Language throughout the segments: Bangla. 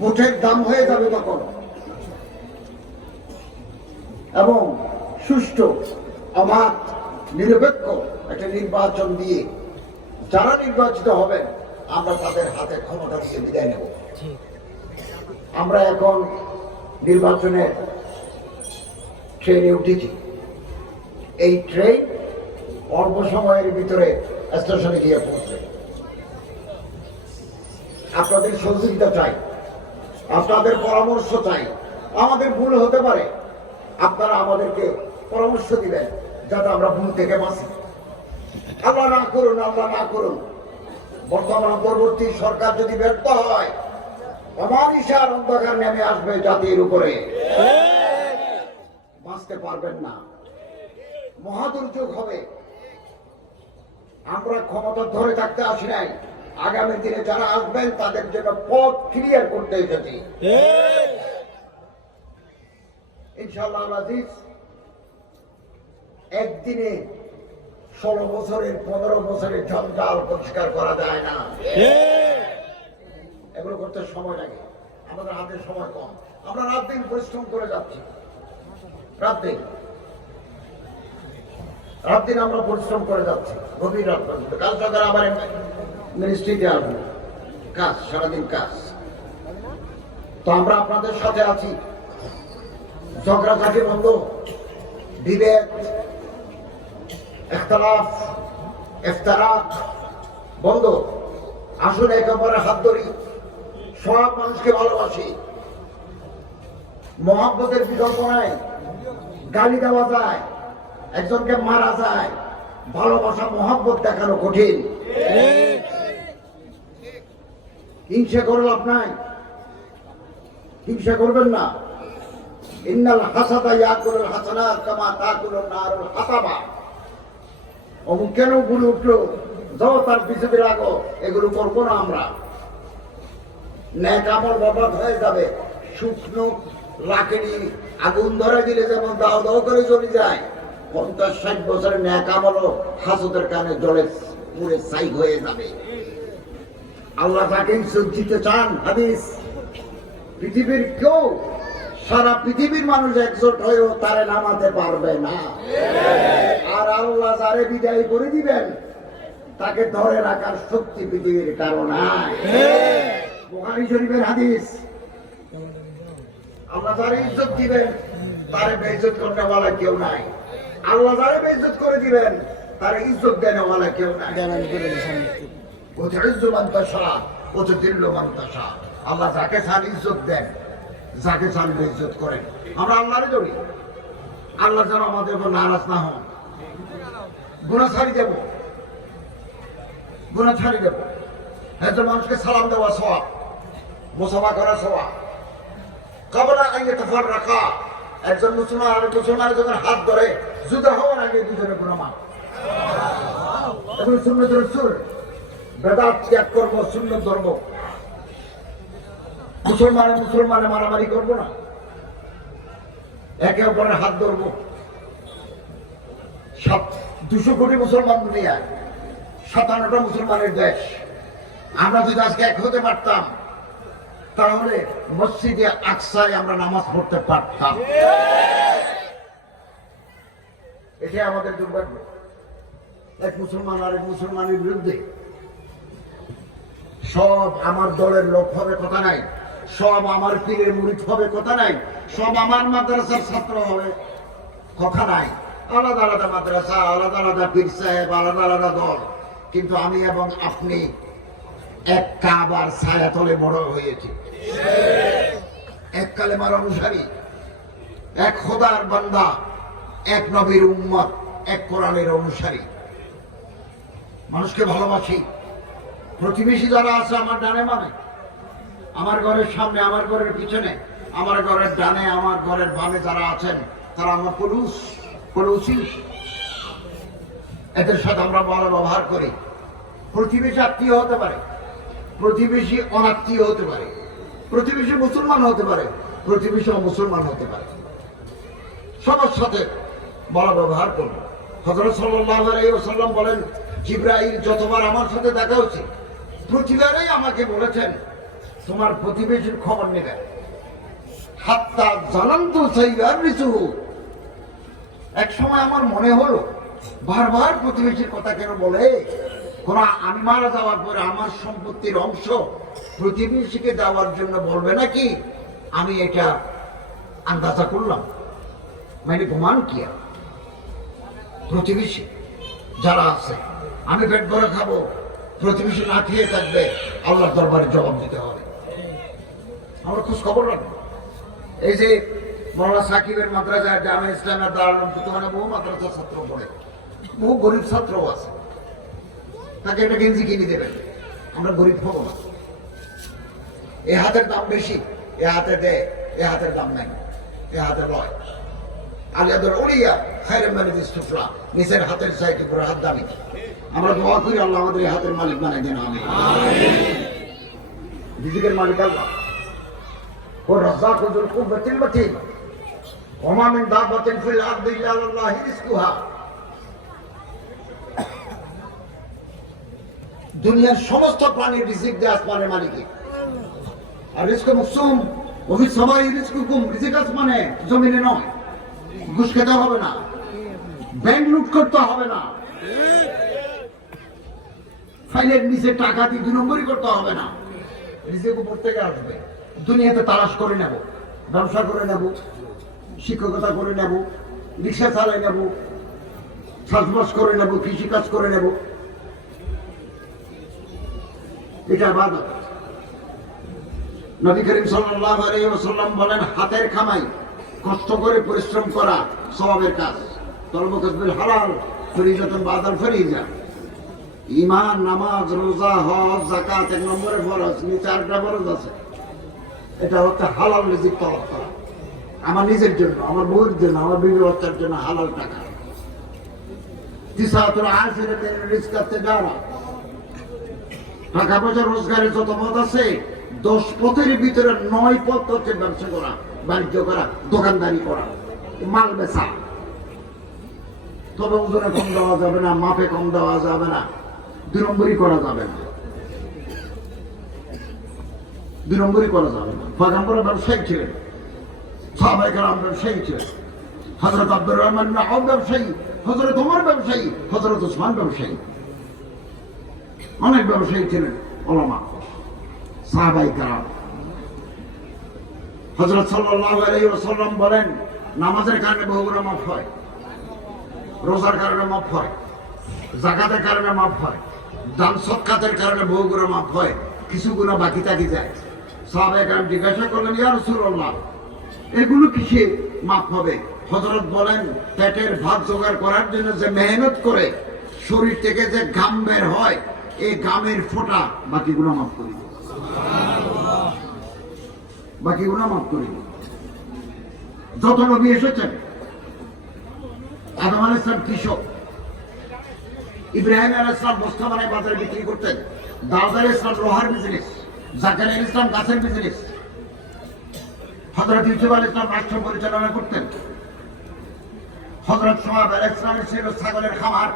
ভোটের দাম হয়ে যাবে তখন। এবং সুষ্ঠু, অবাধ, নিরপেক্ষ একটা নির্বাচন দিয়ে যারা নির্বাচিত হবেন, আমরা তাদের হাতে ক্ষমতা দিয়ে বিদায় নেব। আমরা এখন নির্বাচনের ট্রেনে উঠেছি। এই ট্রেন অল্প সময়ের ভিতরে স্টেশনে গিয়ে পৌঁছবে। আপনাদের সহযোগিতা চাই। আপনাদের পরামর্শ চাই। আমাদের ভুল হতে পারে। আপনারা আমাদেরকে পরামর্শ দিবেন, যাতে আমরা ভুল থেকে বাঁচি। আল্লাহ না করুন, আল্লাহ না করুন। বর্তমান পরবর্তী সরকার যদি ব্যর্থ হয় অমানিসার অন্ধকার নেমে আসবে জাতির উপরে। বাঁচতে পারবেন না। মহাদুর্যোগ হবে। আমরা ক্ষমতা ধরে থাকতে আসি নাই। আগামী দিনে যারা আসবেন তাদের জন্য পথ ক্লিয়ার করতে এসেছি। ইনশাল্লাহ আজিজ একদিনে ষোলো বছরের পনেরো বছরের জঞ্জাল পরিষ্কার করা যায় না। এগুলো করতে সময় লাগে। আমাদের হাতে সময় কম। আমরা রাত দিন পরিশ্রম করে যাচ্ছি। রাত দিন। রাত দিন আমরা পরিশ্রম করে যাচ্ছি। গভীর রাত পর্যন্ত। কাল সকালে আবার মিনিস্ট্রিতে আসব কাজ, সারাদিন কাজ। তো আমরা আপনাদের সাথে আছি। ঝগড়াঝাটি বন্ধ, বিভেদ একতলাফ ইফতারাক বন্ধ। আসলে একেবারে হাত ধরি, সব মানুষকে ভালোবাসি। মহাব্বতের বিকল্প নাই, গালি দেওয়া যায়, একজনকে মারা যায়, ভালোবাসা, মহাব্বত দেখানো কঠিন। হিংসা করে লাভ নাই। হিংসা করবেন না। ইন্নাল হাসাদা ইয়াকুলুল হাসানাত কামা তাকুলুন নারুল হাতাবা। অমুক কেন ভুল উঠল? যাও তার পিছনে লাগো এগুলো করব না আমরা। ন্যাক আমল বরবাদ হয়ে যাবে। শুকনো লাকড়ি আগুন ধরে দিলে যেমন দাও দাও করে চলে যায়। পঞ্চাশ ষাট বছরের ন্যাক আমলও হাসুদের কানে জলে পুরে সাই হয়ে যাবে। আল্লাহ তাকে ইজ্জত দিতে চান, হাদিস। পৃথিবীর কেউ, সারা পৃথিবীর মানুষ একজোট হয়েও তারে নামাতে পারবে না। আর আল্লাহ যারে বিদায় করে দিবেন, তাকে ধরে রাখার শক্তি পৃথিবীর কারণ বুখারী শরীফের হাদিস। আল্লাহ যারে ইজ্জত দিবেন, তারে বেইজ্জত করতে বলা কেউ নাই। আল্লাহ যারে বেইজ্জত করে দিবেন, তারে ইজ্জত দেনে বলা কেউ নাই আল্লাহ যাকে চান ইজ্জত দেন, যাকে চান ইজ্জত করেন। আমরা আল্লাহরে জড়ি। আল্লাহ যেন আমাদের উপর নারাজ না হন। গুণা ছাড়ি দেব। গুণা ছাড়ি দেব। একজন মানুষকে সালাম দেওয়া সওয়াব, মোসাফা করা সওয়াব। কবরা আগে তফর রাখা। একজন মুসলমান আর মুসলমানের যখন হাত ধরে, যুদ্ধ হওয়ার আগে দুজনে গুণমান এখন শুনলে রসুল বেদাত, ত্যাগ করব শূন্য ধর্ম। মুসলমানে মুসলমানে মারামারি করব না। একে অপরের হাত ধরবো। সব দুশো কোটি মুসলমান দুনিয়ায় সাতান্নটা মুসলমানের দেশ। আমরা যদি আজকে এক হতে পারতাম, তাহলে মসজিদে আকসায় আমরা নামাজ পড়তে পারতাম। এটাই আমাদের দুর্ভাগ্য। এক মুসলমান আর এক মুসলমানের বিরুদ্ধে সব আমার দলের লোক হবে কথা নাই। সব আমার পীরের মুরিদ হবে কথা নাই। সব আমার মাদ্রাসার ছাত্র হবে কথা নাই। আলাদা আলাদা মাদ্রাসা, আলাদা আলাদা পীর সাহেব, আলাদা আলাদা দল। কিন্তু আমি এবং আপনি এক কাবার ছায়া তলে বড় হয়েছি। এক কালেমার অনুসারী, এক খোদার বান্দা, এক নবীর উম্মত, এক কোরআনের অনুসারী। মানুষকে ভালোবাসি। প্রতিবেশী যারা আছে আমার ডানে মানে আমার ঘরের সামনে, আমার ঘরের পিছনে, আমার ঘরের ডানে, আমার ঘরের বামে যারা আছেন, তারা আমার পুরুষ, পুরুষই। এদের সাথে আমরা ভালো ব্যবহার করি। প্রতিবেশী আত্মীয় হতে পারে, প্রতিবেশী অনাত্মীয় হতে পারে, প্রতিবেশী মুসলমান হতে পারে, প্রতিবেশী মুসলমান হতে পারে। সবার সাথে ভালো ব্যবহার করব হজরত সাল্লাম বলেন, জিব্রাইল, যতবার আমার সাথে দেখা হচ্ছে প্রতিবারেই আমাকে বলেছেন, তোমার প্রতিবেশীর খবর নেবে। হাত্তা জানান তো এক সময় আমার মনে হলো, বারবার প্রতিবেশীর কথা কেন বলে? কোন আমি মারা যাওয়ার পরে আমার সম্পত্তির অংশ প্রতিবেশীকে দেওয়ার জন্য বলবে নাকি? আমি এটা আন্দাজা করলাম। মানে প্রমাণ কি আর? প্রতিবেশী যারা আছে, আমি পেট ভরে খাব। প্রতিবেশী না খেয়ে থাকবে আল্লাহর দরবারে জবাব দিতে হবে। আমরা খোঁজ খবর রাখব। এই যে মৌলানা সাকিবের মাদ্রাসা জামে ইসলামের দাঁড়ালাম ওখানে বহু মাদ্রাসা ছাত্র পড়ে, বহু গরিব ছাত্রও আছে। তাকে একটা গেঞ্জি কিনে দেবেন। আমরা গরিব হব না। এ হাতের দাম বেশি, এ হাতে দেয় এ হাতের দাম নাই, এ হাতে লয়। আলিয়াদের উড়িয়া মেরে দিস টুকরা নিজের হাতের চাইতে পুরো হাত দামি। আমরা দোয়া করি আল্লাহ আমাদের এই হাতের মালিক বানাই দেন আমি রিজিকের মালিক আল্লাহ। ও রাজা ওমা মিন আল্লাহ রিজকুহা। দুনিয়ার সমস্ত প্রাণীর রিজিক দেয় আসমানের মালিকে। আর রিস্ক ওহি সবাই রিজিক আসমানে, জমিনে নয়। ঘুষ খেতে হবে না। ব্যাংক লুট করতে হবে না। ফাইলের নিচে টাকা দিয়ে দু নম্বরই করতে হবে না। রিজিক উপর থেকে আসবে। দুনিয়াতে তালাশ করে নেব, ব্যবসা করে নেব, শিক্ষকতা করে নেব, রিক্সা চালাই নেব, চাষবাস করে নেব, কৃষিকাজ করে নেব। এটা বাদ নবী করিম সাল্লাল্লাহু আলাইহি ওয়াসাল্লাম বলেন, হাতের কামাই, কষ্ট করে পরিশ্রম করা সওয়াবের কাজ। তলব কাসবিল হালাল ফরিজাতুন বাদাল ফরিজা। ঈমান, নামাজ, রোজা, হজ, যাকাত, এক নম্বরে ফরজ, নিচে আরেকটা ফরজ আছে। এটা হচ্ছে হালাল রিজিক তলব করা। আমার নিজের জন্য, আমার বউয়ের জন্য, আমার বিবি বাচ্চার জন্য হালাল টাকা। টাকা পয়সা রোজগারের যত পথ আছে, দশ পথের ভিতরে নয় পথ হচ্ছে ব্যবসা করা, বাণিজ্য করা, দোকানদারি করা, মাল বেচা। তবে ওজনে কম দেওয়া যাবে না, মাপে কম দেওয়া যাবে না। দুই নম্বরই করা যাবে না। দুই নম্বরই করা যাবে না। পয়গম্বর ব্যবসায়ী ছিলেন। সাহাবাই কালাম ব্যবসায়ী ছিলেন। হজরত আব্দুর রহমান আহম ব্যবসায়ী হজরত ওমর ব্যবসায়ী হজরত ওসমান ব্যবসায়ী। অনেক ব্যবসায়ী ছিলেন, ওলামা সাহাবাই কালাম হজরত ওয়াসাল্লাম বলেন, নামাজের কারণে বহু মাফ হয়, রোজার কারণে মাফ হয় জাকাতের কারণে মাফ হয়। দান সৎকাতের কারণে বহু গুনাহ মাফ হয়, কিছু গুনাহ বাকি থাকি যায়। সাহাবাই কালাম জিজ্ঞাসা করলেন, ইয়া রাসূলুল্লাহ, এগুলো কিসে মাফ হবে? হজরত বলেন, পেটের ভাত জোগাড় করার জন্য যে মেহনত করে, শরীর থেকে যে ঘাম বের হয়, এই ঘামের ফোঁটা বাকিগুলো মাফ করি। বাকিগুলো মাফ করি। যত নবী এসেছেন, আদম আল ইসলাম কৃষক ইব্রাহিম আল ইসলাম বস্তা বানায় বাজারে বিক্রি করতেন। দাউদ ইসলাম লোহার বিজনেস জাকার ইসলাম গাছের বিজনেস। হজরত ইউসুফ আল ইসলাম রাষ্ট্র পরিচালনা করতেন। হজরত সোহাব আল ইসলামের ছিল ছাগলের খামার।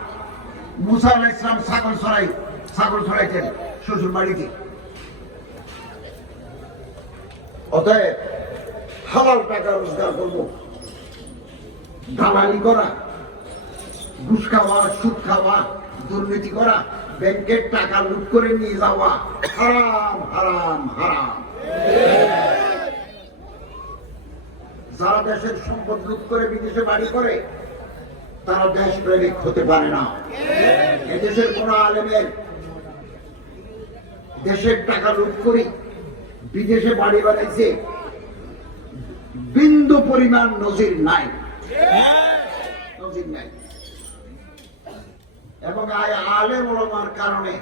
মুসা আল ইসলাম ছাগল ছড়াই ছাগল ছড়াইতেন শ্বশুর বাড়িতে। অতএব হালাল টাকা রোজগার করব। দালালি করা, ঘুষ খাওয়া, সুদ খাওয়া দুর্নীতি করা ব্যাংকের টাকা লুট করে নিয়ে যাওয়া। হারাম হারাম হারাম। যারা দেশের সম্পদ লুট করে বিদেশে বাড়ি করে, তারা দেশ প্রেমিক হতে পারে না। এদেশের কোন আলেমের দেশের টাকা লুট করি বিদেশে বাড়ি বানাইছে, বিন্দু পরিমাণ নজির নাই। নজির নাই। এবং আয় আলেম ওলমার কারণে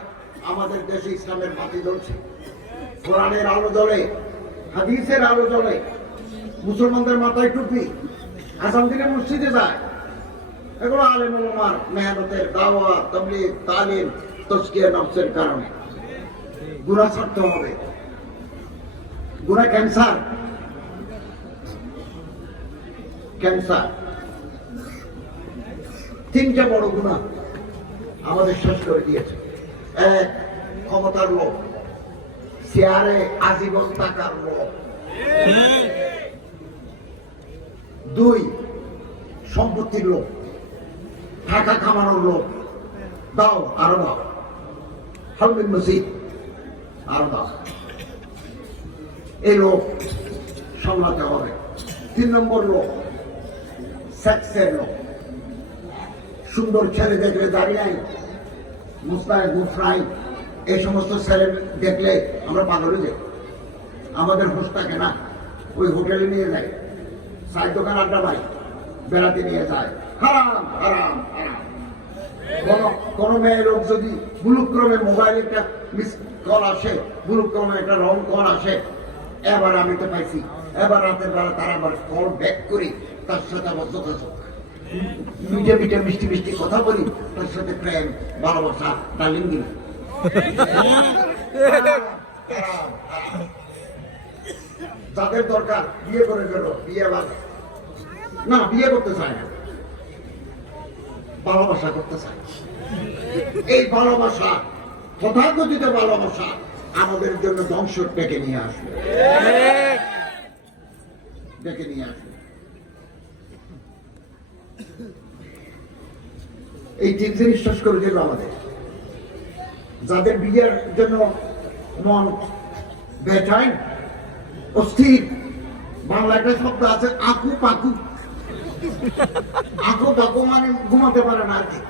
আমাদের দেশে ইসলামের বাতি জ্বলছে। কোরআনের আলো জ্বলে, হাদিসের আলো জ্বলে, মুসলমানদের মাথায় টুপি, আসাম থেকে মসজিদে যায়। এগুলো আলেম ওলমার মেহনতের দাওয়া তবলিগ, তালিম তস্কিয়া নফসের কারণে। গুণা ছাড়তে হবে। গুণা ক্যান্সার ক্যান্সার তিনটা বড় গুণা আমাদের শেষ করে দিয়েছে। এক ক্ষমতার লোভ। চেয়ারে আজীবন টাকার লোক দুই, সম্পত্তির লোক টাকা কামানোর লোক দাও, আরও দাও। হাউলিন মসজিদ আরও দাও। এই লোক সামলাতে হবে। তিন নম্বর লোক সেক্সের লোক সুন্দর ছেলে দেখলে দাঁড়িয়ে নাই মুস্তায় গুফরাই এই সমস্ত ছেলে দেখলে আমরা পাগল যাই আমাদের হুঁশ থাকে না। ওই হোটেলে নিয়ে যায়। চায়ের দোকান আড্ডা ভাই বেড়াতে নিয়ে যায়। হারাম হারাম হারাম। কোন কোন মেয়ে লোক যদি বুলুক্রমে মোবাইল একটা মিস কল আসে বুলুক্রমে একটা রং কল আসে, এবার আমি তো পাইছি। এবার রাতের বেলা তারা আবার কল ব্যাক করি তার সাথে আবার যোগাযোগ। মিটে মিটে মিষ্টি মিষ্টি কথা বলি, তার সাথে প্রেম, ভালোবাসা দিই যাদের দরকার, বিয়ে করে গেল বিয়ে বাদে। না, বিয়ে করতে চায় না। ভালোবাসা করতে চায়। এই ভালোবাসা, তথাকথিত ভালোবাসা আমাদের জন্য ধ্বংস ডেকে নিয়ে আসবে। ডেকে নিয়ে আসবে। এই জিনিস শেষ করে দিল আমাদের। যাদের বিয়ের জন্য মন বেচাই অস্থির বাংলা একটা শব্দ আছে আকু পাকু। আকু পাকু মানে ঘুমাতে পারে না আর কি।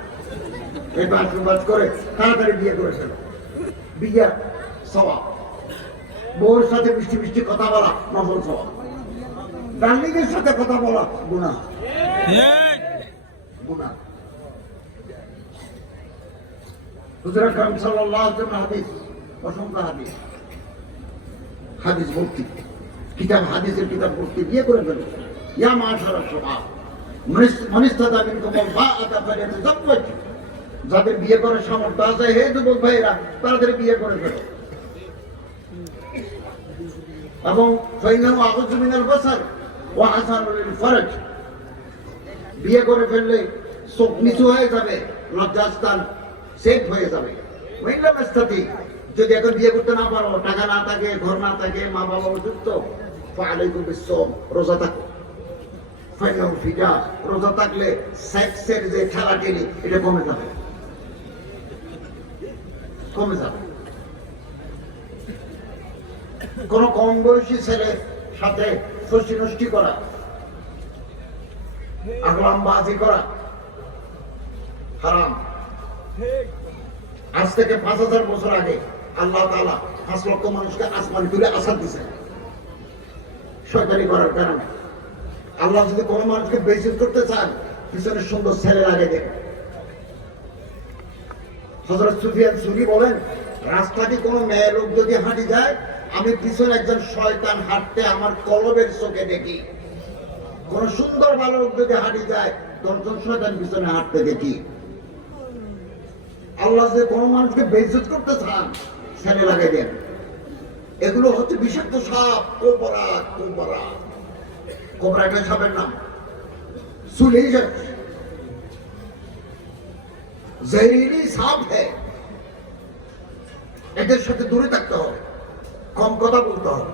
এই বাস করে তাড়াতাড়ি বিয়ে করেছিল বিয়ে স্বভাব। বউর সাথে মিষ্টি মিষ্টি কথা বলা নফল স্বভাব ডার্লিংয়ের সাথে কথা বলা গুণা গুণা হাদিস ভর্তি। হাদিসের ভর্তি করে যাদের বিয়ে করার সামর্থ্য আছে, হে যুবক ভাইরা তাদের বিয়ে করে ফেলো। এবং মিনাল বাসার ওয়া হাসানুল ফরজ। বিয়ে করে ফেললে চোখ নিচু হয়ে যাবে, লজ্জাস্থান সেফ হয়ে যাবে। মহিলা ব্যস্তাতি যদি এখন বিয়ে করতে না পারো, টাকা না থাকে, ঘর না থাকে, মা বাবা অযুক্ত ফালাইকুম বিশ্বম রোজা থাকো। ফাইনাল ফিটা রোজা থাকলে সেক্সের যে খেলা টেলি এটা কমে যাবে। কমে যাবে। কোন কম বয়সী ছেলের সাথে ষষ্ঠী নষ্টি করা আগলামবাজি করা, হারাম। আজ থেকে পাঁচ হাজার বছর আগে আল্লাহ তালা পাঁচ লক্ষ মানুষকে আসমান তুলে আসাদ দিছে সরকারি করার কারণে। আল্লাহ যদি কোনো মানুষকে বেসিস করতে চান পিছনে সুন্দর ছেলে লাগে দেখ হজরত সুফিয়ান সুফি বলেন রাস্তাটি কোনো মেয়ে লোক যদি হাঁটি যায়, আমি পিছনে একজন শয়তান হাঁটতে আমার কলবের চোখে দেখি। কোন সুন্দর বালক যদি হাঁটি যায়, দশজন শয়তান পিছনে হাঁটতে দেখি। আল্লাহ যে কোনো মানুষকে বেইজ্জত করতে চান ছেলে লাগে দেন। এগুলো হচ্ছে বিষাক্ত সাপ, কোবরা কোবরা। সাপের নাম। সুলিজন জহরিলি সাপ হ্যাঁ এদের সাথে দূরে থাকতে হবে। কম কথা বলতে হবে।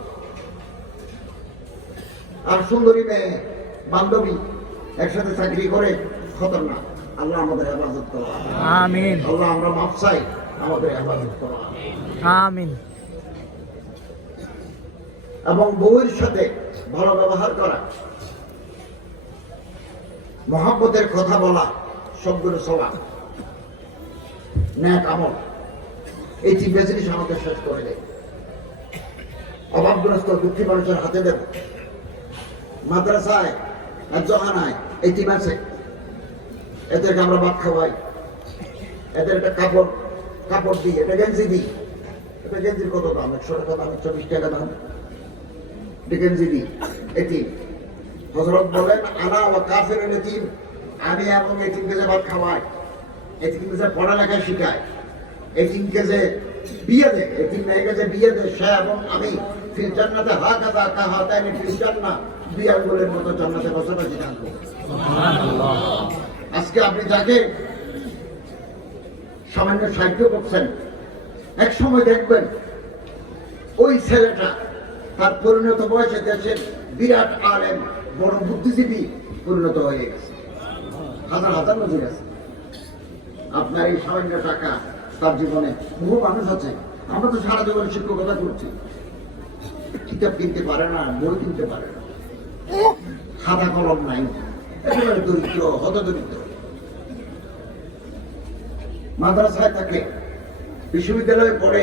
আর সুন্দরী মেয়ে, বান্ধবী একসাথে চাকরি করে, খতরনাক। আল্লাহ আমাদের হেফাজত করা। আমিন। আল্লাহ আমরা মাপ চাই আমাদের হেফাজত করা। আমিন। এবং বউয়ের সাথে ভালো ব্যবহার করা। মহাব্বতের কথা বলা সবগুলো সবার ন্যাক আমল। এই তিনটা জিনিস আমাদের শেষ করে দেয় অভাবগ্রস্ত দুঃখী মানুষের হাতে দেব। মাদ্রাসায় জহানায় এই টিম আছে এদেরকে আমরা ভাত খাওয়াই। এদের একটা কাপড় কাপড় দিই এটা গেঞ্জি দিই। এটা গেঞ্জির কত দাম? একশো টাকা দাম, একশো বিশ টাকা দাম। গেঞ্জি দিই। এটি হজরত বলেন আনা ও কাফের এতিম আমি এবং এতিমকে যে ভাত খাওয়াই, এতিমকে যে পড়ালেখা শিখায় এতিমকে যে বিয়ে দেয় এতিম মেয়েকে যে বিয়ে দেয়, সে এবং আমি ফির জান্নাতে হা কাদা কাহা তাই ফির জান্নাত, দুই আঙ্গুলের মতো জান্নাতে বসবাসী থাকব আজকে আপনি যাকে সামান্য সাহায্য করছেন, এক সময় দেখবেন ওই ছেলেটা তার পরিণত বয়সে দেশের বিরাট আলেম, বড় বুদ্ধিজীবী পরিণত হয়ে গেছে। হাজার হাজার নজির আছে। আপনার এই সামান্য টাকা তার জীবনে বহু মানুষ আছে। আমরা তো সারা জীবন শিক্ষকতা করছি। কিতাব কিনতে পারে না, বই কিনতে পারে না। খাতা কলম নাই। একেবারে দরিদ্র হত দরিদ্র মাদ্রাসায় থাকে বিশ্ববিদ্যালয়ে পড়ে